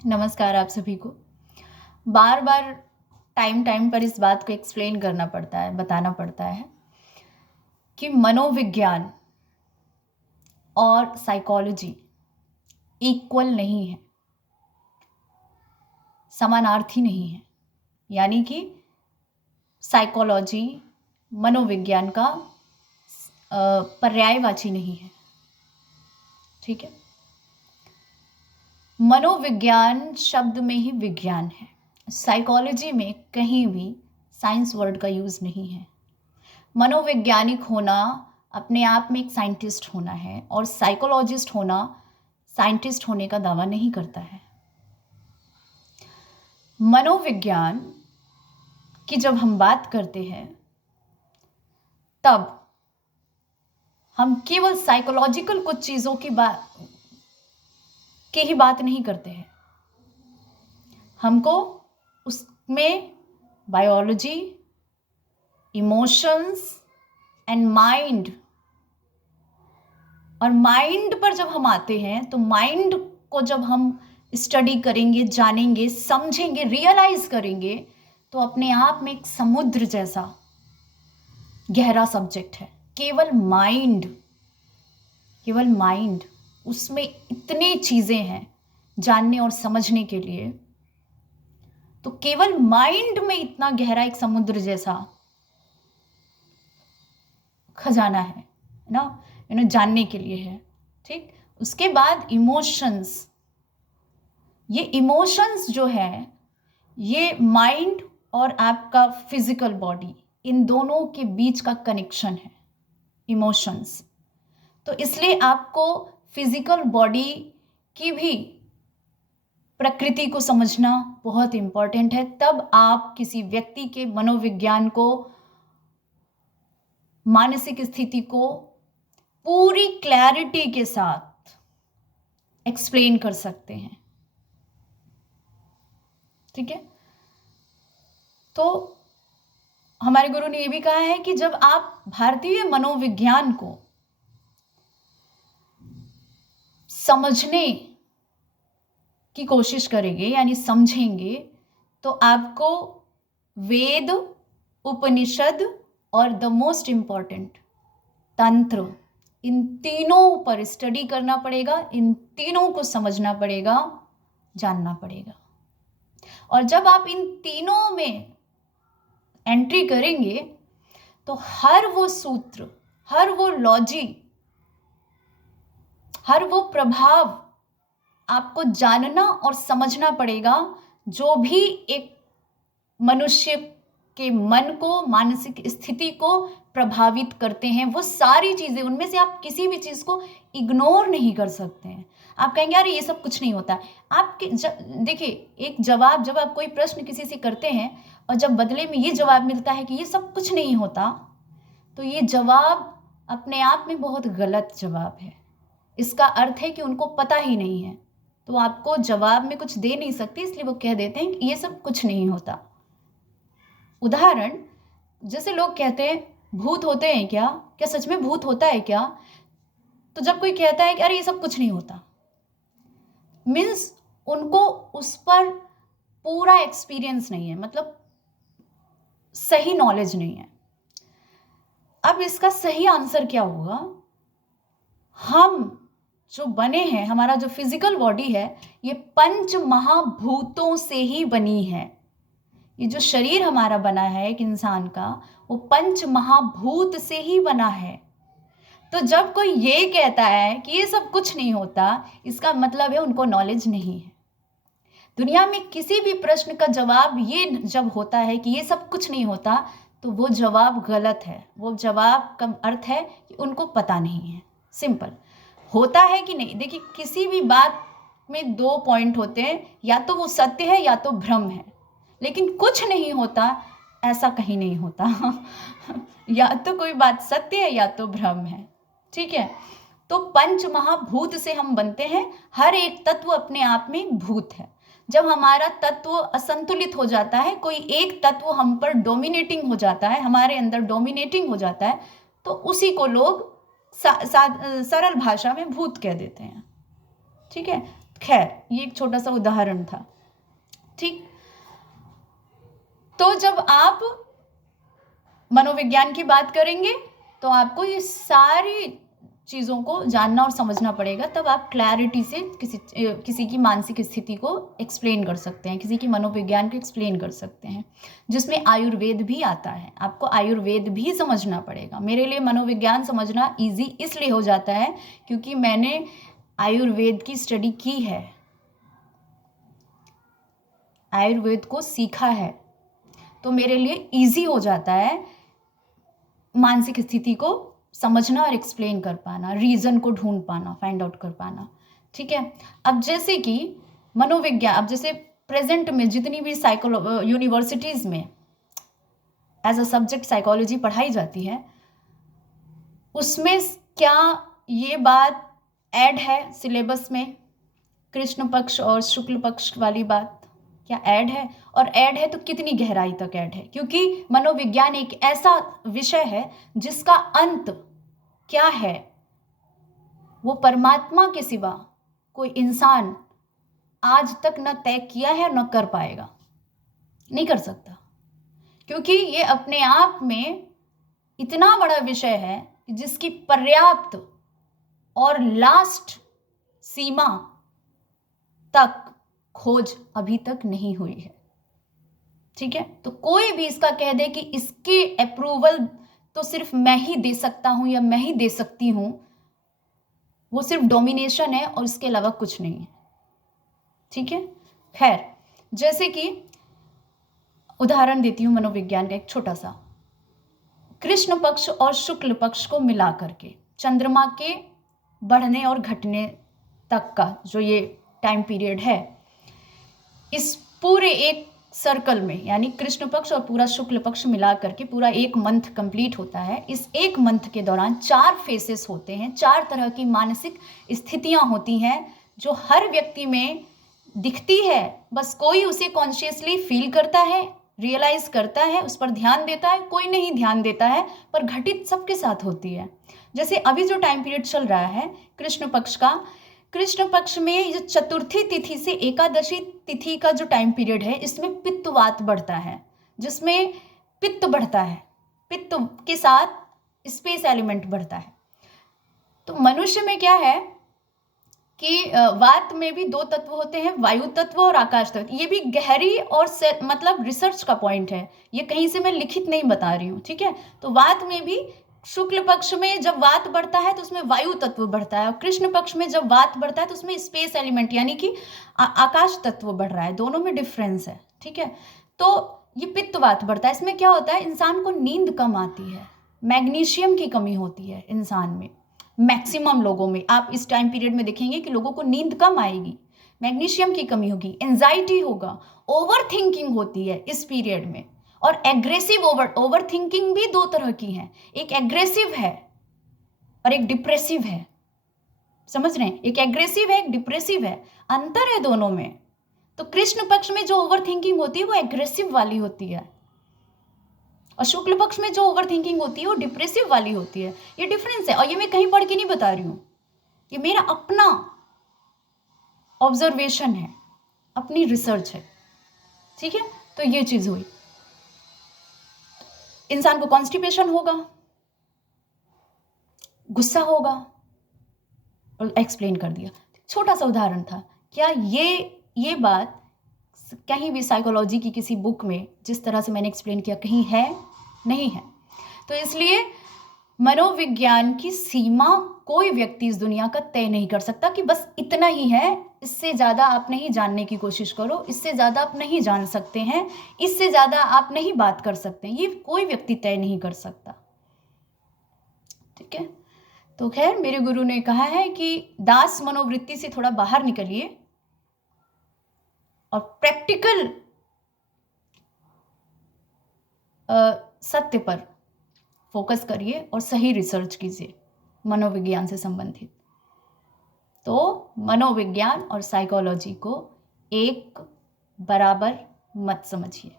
नमस्कार आप सभी को। बार बार टाइम टाइम पर इस बात को एक्सप्लेन करना पड़ता है, बताना पड़ता है कि मनोविज्ञान और साइकोलॉजी इक्वल नहीं है, समानार्थी नहीं है। यानी कि साइकोलॉजी मनोविज्ञान का पर्यायवाची नहीं है। ठीक है। मनोविज्ञान शब्द में ही विज्ञान है। साइकोलॉजी में कहीं भी साइंस वर्ड का यूज़ नहीं है। मनोवैज्ञानिक होना अपने आप में एक साइंटिस्ट होना है और साइकोलॉजिस्ट होना साइंटिस्ट होने का दावा नहीं करता है। मनोविज्ञान की जब हम बात करते हैं तब हम केवल साइकोलॉजिकल कुछ चीज़ों की बात नहीं करते हैं। हमको उसमें बायोलॉजी, इमोशंस एंड माइंड, और माइंड पर जब हम आते हैं तो माइंड को जब हम स्टडी करेंगे, जानेंगे, समझेंगे, रियलाइज करेंगे तो अपने आप में एक समुद्र जैसा गहरा सब्जेक्ट है। केवल माइंड, उसमें इतनी चीज़ें हैं जानने और समझने के लिए। तो केवल माइंड में इतना गहरा एक समुद्र जैसा खजाना है ना, जानने के लिए है। ठीक। उसके बाद इमोशंस, ये इमोशंस जो है ये माइंड और आपका फिजिकल बॉडी, इन दोनों के बीच का कनेक्शन है इमोशंस। तो इसलिए आपको फिजिकल बॉडी की भी प्रकृति को समझना बहुत इम्पॉर्टेंट है। तब आप किसी व्यक्ति के मनोविज्ञान को, मानसिक स्थिति को पूरी क्लैरिटी के साथ एक्सप्लेन कर सकते हैं। ठीक है। तो हमारे गुरु ने यह भी कहा है कि जब आप भारतीय मनोविज्ञान को समझने की कोशिश करेंगे यानी समझेंगे तो आपको वेद, उपनिषद और द मोस्ट इम्पॉर्टेंट तंत्र, इन तीनों पर स्टडी करना पड़ेगा, इन तीनों को समझना पड़ेगा, जानना पड़ेगा। और जब आप इन तीनों में एंट्री करेंगे तो हर वो सूत्र, हर वो लॉजी, हर वो प्रभाव आपको जानना और समझना पड़ेगा जो भी एक मनुष्य के मन को, मानसिक स्थिति को प्रभावित करते हैं। वो सारी चीज़ें, उनमें से आप किसी भी चीज़ को इग्नोर नहीं कर सकते हैं। आप कहेंगे अरे ये सब कुछ नहीं होता है। आपके देखिए, एक जवाब, जब आप कोई प्रश्न किसी से करते हैं और जब बदले में ये जवाब मिलता है कि ये सब कुछ नहीं होता, तो ये जवाब अपने आप में बहुत गलत जवाब है। इसका अर्थ है कि उनको पता ही नहीं है, तो आपको जवाब में कुछ दे नहीं सकते, इसलिए वो कह देते हैं कि ये सब कुछ नहीं होता। उदाहरण, जैसे लोग कहते हैं भूत होते हैं क्या, क्या सच में भूत होता है क्या? तो जब कोई कहता है कि अरे ये सब कुछ नहीं होता, मीन्स उनको उस पर पूरा एक्सपीरियंस नहीं है, मतलब सही नॉलेज नहीं है। अब इसका सही आंसर क्या होगा? हम जो बने हैं, हमारा जो फिजिकल बॉडी है, ये पंच महाभूतों से ही बनी है। ये जो शरीर हमारा बना है एक इंसान का, वो पंच महाभूत से ही बना है। तो जब कोई ये कहता है कि ये सब कुछ नहीं होता, इसका मतलब है उनको नॉलेज नहीं है। दुनिया में किसी भी प्रश्न का जवाब ये जब होता है कि ये सब कुछ नहीं होता, तो वो जवाब गलत है। वो जवाब का अर्थ है कि उनको पता नहीं है। सिंपल। होता है कि नहीं, देखिए किसी भी बात में दो पॉइंट होते हैं, या तो वो सत्य है या तो भ्रम है। लेकिन कुछ नहीं होता, ऐसा कहीं नहीं होता। या तो कोई बात सत्य है या तो भ्रम है। ठीक है। तो पंच महाभूत से हम बनते हैं। हर एक तत्व अपने आप में भूत है। जब हमारा तत्व असंतुलित हो जाता है, कोई एक तत्व हम पर डोमिनेटिंग हो जाता है, हमारे अंदर डोमिनेटिंग हो जाता है, तो उसी को लोग सरल भाषा में भूत कह देते हैं। ठीक है। खैर, ये एक छोटा सा उदाहरण था। ठीक, तो जब आप मनोविज्ञान की बात करेंगे तो आपको ये सारी चीज़ों को जानना और समझना पड़ेगा, तब आप क्लैरिटी से किसी की मानसिक स्थिति को एक्सप्लेन कर सकते हैं, किसी की मनोविज्ञान को एक्सप्लेन कर सकते हैं, जिसमें आयुर्वेद भी आता है। आपको आयुर्वेद भी समझना पड़ेगा। मेरे लिए मनोविज्ञान समझना ईजी इसलिए हो जाता है क्योंकि मैंने आयुर्वेद की स्टडी की है, आयुर्वेद को सीखा है, तो मेरे लिए ईजी हो जाता है मानसिक स्थिति को समझना और एक्सप्लेन कर पाना, रीज़न को ढूंढ पाना, फाइंड आउट कर पाना। ठीक है, अब जैसे कि मनोविज्ञान, अब जैसे प्रेजेंट में जितनी भी यूनिवर्सिटीज़ में एज अ सब्जेक्ट साइकोलॉजी पढ़ाई जाती है, उसमें क्या ये बात ऐड है सिलेबस में, कृष्ण पक्ष और शुक्ल पक्ष वाली बात क्या ऐड है? और ऐड है तो कितनी गहराई तक ऐड है? क्योंकि मनोविज्ञान एक ऐसा विषय है जिसका अंत क्या है वो परमात्मा के सिवा कोई इंसान आज तक न तय किया है न कर पाएगा, नहीं कर सकता, क्योंकि ये अपने आप में इतना बड़ा विषय है जिसकी पर्याप्त और लास्ट सीमा तक खोज अभी तक नहीं हुई है। ठीक है, तो कोई भी इसका कह दे कि इसकी अप्रूवल तो सिर्फ मैं ही दे सकता हूं या मैं ही दे सकती हूं, वो सिर्फ डोमिनेशन है और इसके अलावा कुछ नहीं है। ठीक है, खैर, जैसे कि उदाहरण देती हूं मनोविज्ञान का एक छोटा सा, कृष्ण पक्ष और शुक्ल पक्ष को मिला करके चंद्रमा के बढ़ने और घटने तक का जो ये टाइम पीरियड है, इस पूरे एक सर्कल में, यानी कृष्ण पक्ष और पूरा शुक्ल पक्ष मिला करके पूरा एक मंथ कंप्लीट होता है। इस एक मंथ के दौरान 4 फेसेस होते हैं, 4 तरह की मानसिक स्थितियां होती हैं जो हर व्यक्ति में दिखती है, बस कोई उसे कॉन्शियसली फील करता है, रियलाइज करता है, उस पर ध्यान देता है, कोई नहीं ध्यान देता है, पर घटित सबके साथ होती है। जैसे अभी जो टाइम पीरियड चल रहा है कृष्ण पक्ष का, कृष्ण पक्ष में जो चतुर्थी तिथि से एकादशी तिथि का जो टाइम पीरियड है, इसमें पित्तवात बढ़ता है, जिसमें पित्त बढ़ता है, पित्त के साथ स्पेस एलिमेंट बढ़ता है। तो मनुष्य में क्या है कि वात में भी 2 तत्व होते हैं, वायु तत्व और आकाश तत्व। ये भी गहरी और मतलब रिसर्च का पॉइंट है, ये कहीं से मैं लिखित नहीं बता रही हूँ। ठीक है, तो वात में भी शुक्ल पक्ष में जब वात बढ़ता है तो उसमें वायु तत्व बढ़ता है, और कृष्ण पक्ष में जब वात बढ़ता है तो उसमें स्पेस एलिमेंट यानी कि आकाश तत्व बढ़ रहा है, दोनों में डिफरेंस है। ठीक है, तो ये पित्तवात बढ़ता है, इसमें क्या होता है, इंसान को नींद कम आती है, मैग्नीशियम की कमी होती है इंसान में, मैक्सिमम लोगों में। आप इस टाइम पीरियड में देखेंगे कि लोगों को नींद कम आएगी, मैग्नीशियम की कमी होगी, एंजाइटी होगा, ओवर थिंकिंग होती है इस पीरियड में, और एग्रेसिव ओवर थिंकिंग भी 2 तरह की है, एक एग्रेसिव है और एक डिप्रेसिव है। समझ रहे हैं, एक एग्रेसिव है, एक डिप्रेसिव है, अंतर है दोनों में। तो कृष्ण पक्ष में जो ओवर थिंकिंग होती है वो एग्रेसिव वाली होती है, और शुक्ल पक्ष में जो ओवर थिंकिंग होती है वो डिप्रेसिव वाली होती है। ये डिफरेंस है, और ये मैं कहीं पढ़ के नहीं बता रही हूं, ये मेरा अपना ऑब्जर्वेशन है, अपनी रिसर्च है। ठीक है, तो ये चीज हुई, इंसान को कॉन्स्टिपेशन होगा, गुस्सा होगा, और एक्सप्लेन कर दिया, छोटा सा उदाहरण था। क्या ये बात कहीं भी साइकोलॉजी की किसी बुक में जिस तरह से मैंने एक्सप्लेन किया कहीं है? नहीं है। तो इसलिए मनोविज्ञान की सीमा कोई व्यक्ति इस दुनिया का तय नहीं कर सकता कि बस इतना ही है, इससे ज़्यादा आप नहीं जानने की कोशिश करो, इससे ज़्यादा आप नहीं जान सकते हैं, इससे ज़्यादा आप नहीं बात कर सकते हैं, ये कोई व्यक्ति तय नहीं कर सकता। ठीक है, तो खैर, मेरे गुरु ने कहा है कि दास मनोवृत्ति से थोड़ा बाहर निकलिए और प्रैक्टिकल सत्य पर फोकस करिए और सही रिसर्च कीजिए मनोविज्ञान से संबंधित। तो मनोविज्ञान और साइकोलॉजी को एक बराबर मत समझिए।